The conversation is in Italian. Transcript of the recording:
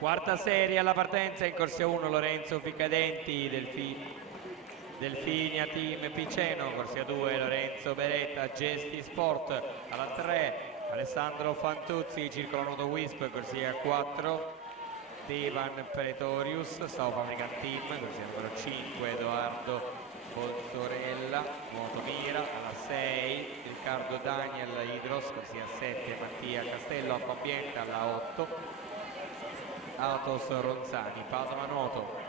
Quarta serie alla partenza, in corsia 1 Lorenzo Ficadenti, Delfinia Team Piceno, corsia 2 Lorenzo Beretta, Gesti Sport, alla 3 Alessandro Fantuzzi, Circolo Nuoto Wisp, corsia 4 Devan Pretorius, South African Team, corsia numero 5 Edoardo Bolzorella, Nuoto Mira, alla 6 Riccardo Daniel Idros, corsia 7 Mattia Castello, Acqua Ambiente, alla 8 Autos Ronzani, Padova Nuoto,